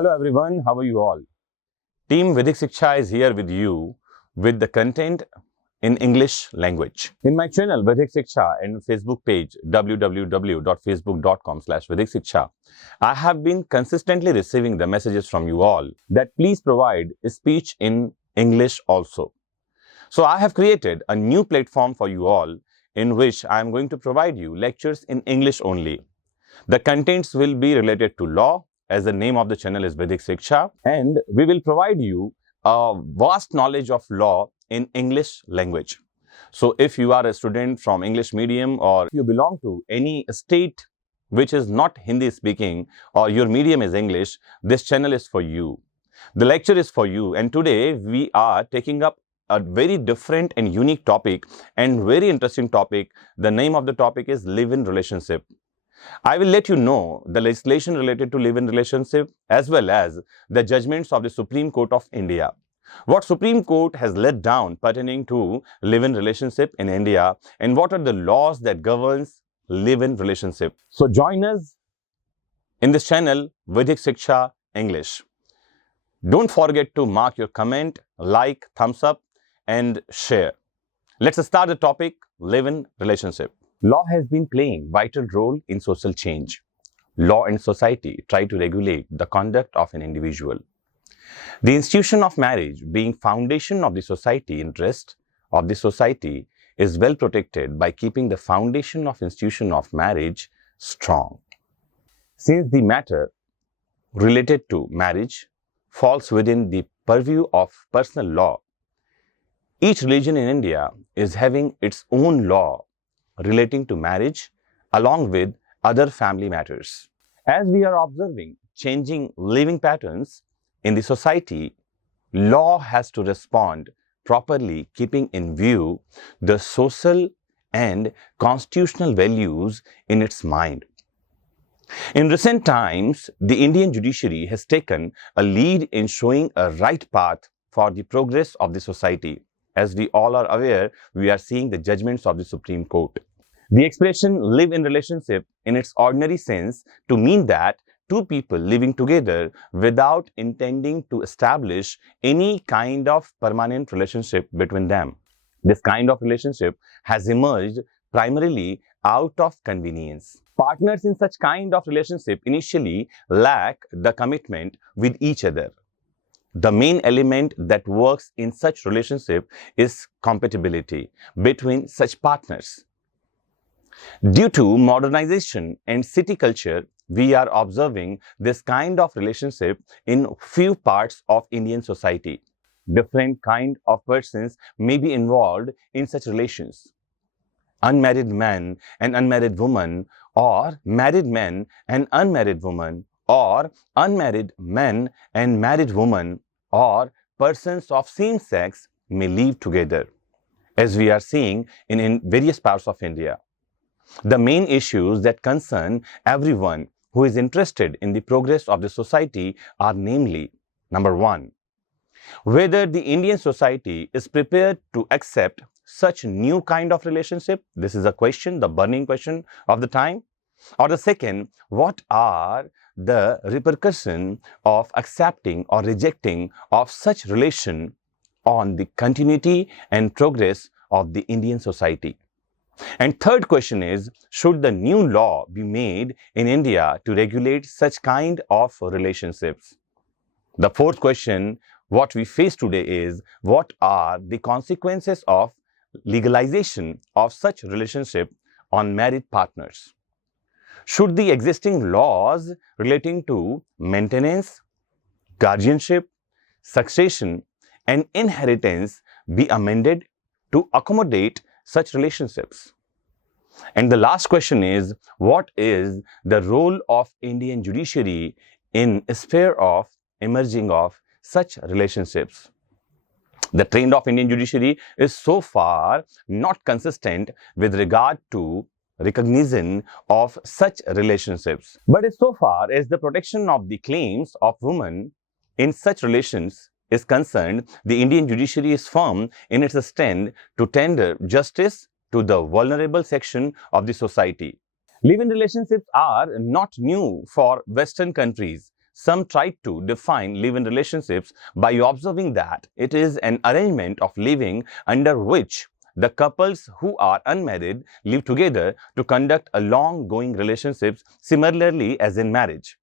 Hello everyone, how are you all? Team Vidhik Shiksha is here with you with the content in English language. In my channel Vidhik Shiksha and Facebook page www.facebook.com/Vidhik Shiksha, I have been consistently receiving the messages from you all that please provide speech in English also. So I have created a new platform for you all in which I am going to provide you lectures in English only. The contents will be related to law, as the name of the channel is Vidhik Shiksha, and we will provide you a vast knowledge of law in English language. So if you are a student from English medium or you belong to any state which is not Hindi speaking or your medium is English, this channel is for you. The lecture is for you, and today we are taking up a very different and unique topic and very interesting topic. The name of the topic is live-in relationship. I will let you know the legislation related to live-in relationship as well as the judgments of the Supreme Court of India. What Supreme Court has laid down pertaining to live-in relationship in India and what are the laws that governs live-in relationship. So join us in this channel Vidhik Shiksha English. Don't forget to mark your comment, like, thumbs up and share. Let's start the topic live-in relationship. Law has been playing a vital role in social change. Law and society try to regulate the conduct of an individual. The institution of marriage, being foundation of the society interest of the society, is well protected by keeping the foundation of institution of marriage strong. Since the matter related to marriage falls within the purview of personal law, each religion in India is having its own law relating to marriage along with other family matters. As we are observing changing living patterns in the society, law has to respond properly, keeping in view the social and constitutional values in its mind. In recent times, the Indian judiciary has taken a lead in showing a right path for the progress of the society. As we all are aware, we are seeing the judgments of the Supreme Court. The expression live in relationship in its ordinary sense to mean that two people living together without intending to establish any kind of permanent relationship between them. This kind of relationship has emerged primarily out of convenience. Partners in such kind of relationship initially lack the commitment with each other. The main element that works in such relationship is compatibility between such partners. Due to modernization and city culture, we are observing this kind of relationship in few parts of Indian society. Different kind of persons may be involved in such relations. Unmarried man and unmarried woman, or married men and unmarried woman, or unmarried men and married woman, or persons of same sex may live together, as we are seeing in various parts of India. The main issues that concern everyone who is interested in the progress of the society are namely, number one, whether the Indian society is prepared to accept such new kind of relationship. This is a question, the burning question of the time. Or the second, what are the repercussions of accepting or rejecting of such relation on the continuity and progress of the Indian society. And third question is, should the new law be made in India to regulate such kind of relationships? The fourth question, what we face today is, what are the consequences of legalization of such relationship on married partners? Should the existing laws relating to maintenance, guardianship, succession and inheritance be amended to accommodate such relationships? And the last question is, what is the role of Indian judiciary in a sphere of emerging of such relationships? The trend of Indian judiciary is so far not consistent with regard to recognition of such relationships. But so far as the protection of the claims of women in such relations is concerned, the Indian judiciary is firm in its stand to tender justice to the vulnerable section of the society. Live-in relationships are not new for Western countries. some tried to define live-in relationships by observing that it is an arrangement of living under which the couples who are unmarried live together to conduct a long-going relationships similarly as in marriage.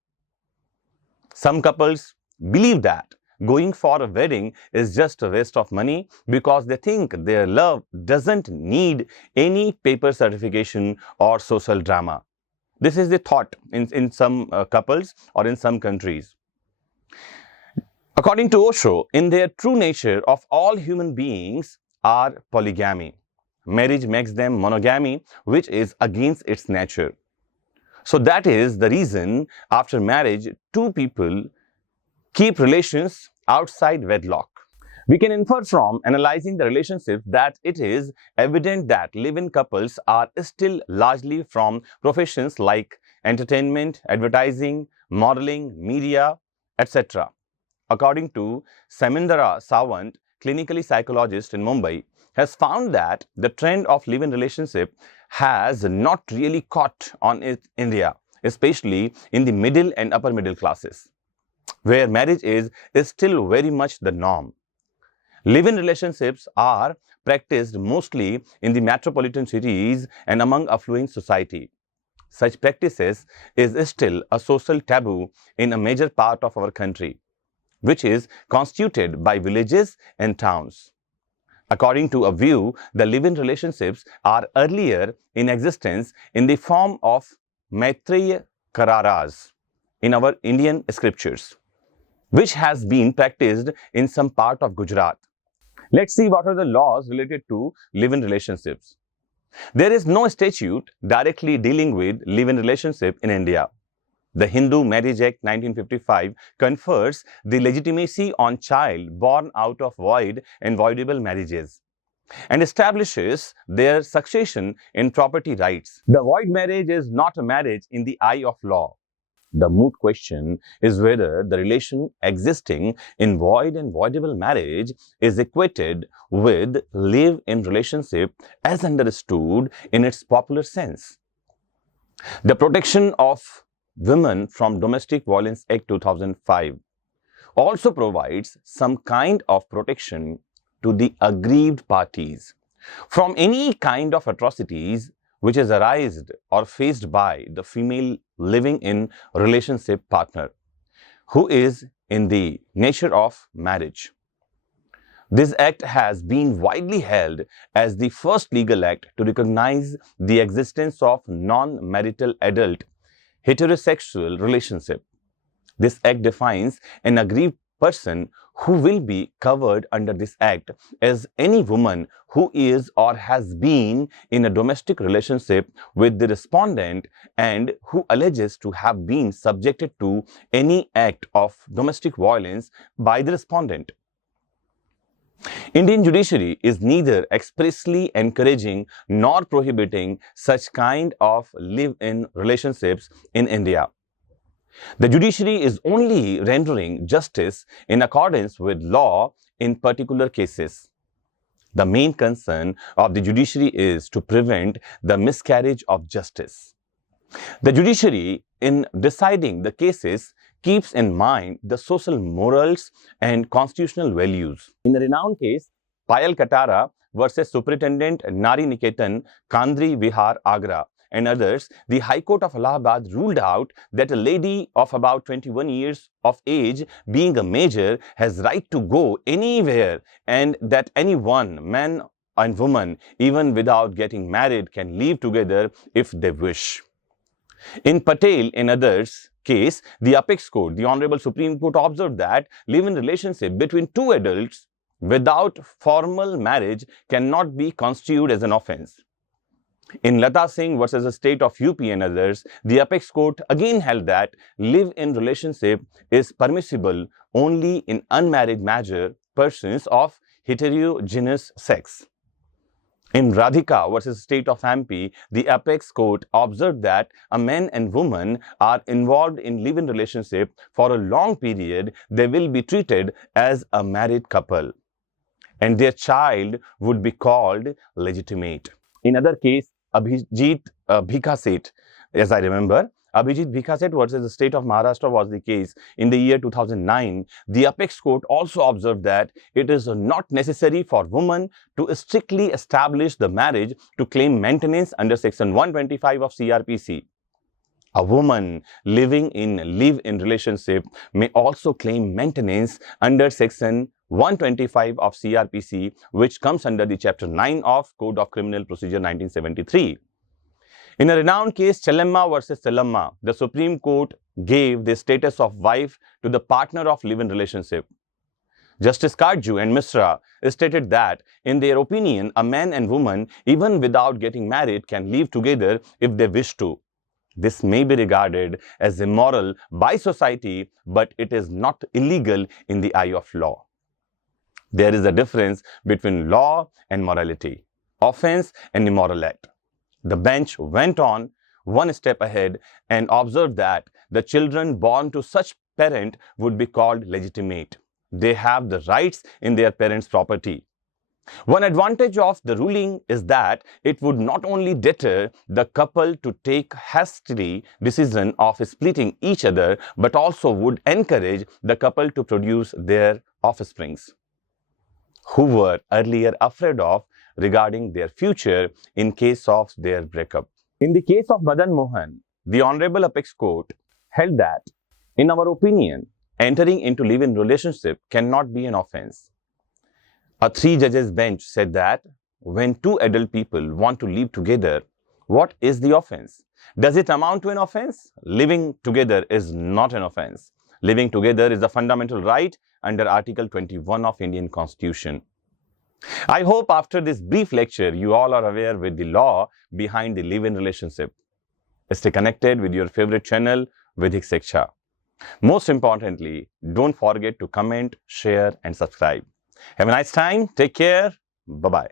Some couples believe that going for a wedding is just a waste of money because they think their love doesn't need any paper certification or social drama. This is the thought in some couples or in some countries. According to Osho, in their true nature of all human beings are polygamy. Marriage makes them monogamy, which is against its nature. So that is the reason after marriage, two people keep relations outside wedlock. We can infer from analyzing the relationship that it is evident that live-in couples are still largely from professions like entertainment, advertising, modeling, media, etc. According to Samindra Sawant, clinically psychologist in Mumbai, has found that the trend of live-in relationship has not really caught on in India, especially in the middle and upper middle classes, where marriage is still very much the norm. Live-in relationships are practiced mostly in the metropolitan cities and among affluent society. Such practices is still a social taboo in a major part of our country, which is constituted by villages and towns. According to a view, the live-in relationships are earlier in existence in the form of Maitreya Kararas in our Indian scriptures, which has been practiced in some part of Gujarat. Let's see what are the laws related to live-in relationships. There is no statute directly dealing with live-in relationship in India. The Hindu Marriage Act 1955 confers the legitimacy on child born out of void and voidable marriages and establishes their succession in property rights. The void marriage is not a marriage in the eye of law. The moot question is whether the relation existing in void and voidable marriage is equated with live-in relationship as understood in its popular sense. The Protection of Women from Domestic Violence Act 2005 also provides some kind of protection to the aggrieved parties from any kind of atrocities which is arised or faced by the female living in relationship partner who is in the nature of marriage. This act has been widely held as the first legal act to recognize the existence of non-marital adult heterosexual relationship. This act defines an aggrieved person who will be covered under this act as any woman who is or has been in a domestic relationship with the respondent and who alleges to have been subjected to any act of domestic violence by the respondent. Indian judiciary is neither expressly encouraging nor prohibiting such kind of live-in relationships in India. The judiciary is only rendering justice in accordance with law in particular cases. The main concern of the judiciary is to prevent the miscarriage of justice. The judiciary, in deciding the cases, keeps in mind the social morals and constitutional values. In the renowned case, Payal Katara versus Superintendent Nari Niketan, Kandri Vihar, Agra, and others, the High Court of Allahabad ruled out that a lady of about 21 years of age, being a major, has right to go anywhere and that anyone, man and woman, even without getting married, can live together if they wish. In Patel and others' case, the Apex Court, the Honorable Supreme Court observed that live-in relationship between two adults without formal marriage cannot be constituted as an offence. In Lata Singh versus the state of UP and others, the Apex Court again held that live-in relationship is permissible only in unmarried major persons of heterogeneous sex. In Radhika versus state of MP, the Apex Court observed that a man and woman are involved in live-in relationship for a long period, they will be treated as a married couple and their child would be called legitimate. In other case, Abhijit Bhika Seth, as I remember, Abhijit Bhikaset versus the state of Maharashtra was the case in the year 2009. The apex court also observed that it is not necessary for women to strictly establish the marriage to claim maintenance under section 125 of CRPC. A woman living in live-in relationship may also claim maintenance under section 125 of CRPC, which comes under the chapter 9 of Code of Criminal Procedure 1973. In a renowned case, Chelamma versus Chelamma, the Supreme Court gave the status of wife to the partner of live-in relationship. Justice Karju and Misra stated that, in their opinion, a man and woman, even without getting married, can live together if they wish to. This may be regarded as immoral by society, but it is not illegal in the eye of law. There is a difference between law and morality, offense and immoral act. The bench went on one step ahead and observed that the children born to such parent would be called legitimate. They have the rights in their parents' property. One advantage of the ruling is that it would not only deter the couple to take hasty decision of splitting each other, but also would encourage the couple to produce their offsprings, who were earlier afraid of regarding their future in case of their breakup. In the case of Madan Mohan, the Honorable Apex Court held that, in our opinion, entering into live-in relationship cannot be an offense. A 3 judges bench said that when two adult people want to live together, what is the offense? Does it amount to an offense? Living together is not an offense. Living together is a fundamental right under Article 21 of Indian Constitution. I hope after this brief lecture, you all are aware with the law behind the live-in relationship. Stay connected with your favorite channel, Vidhik Shiksha. Most importantly, don't forget to comment, share and subscribe. Have a nice time. Take care. Bye-bye.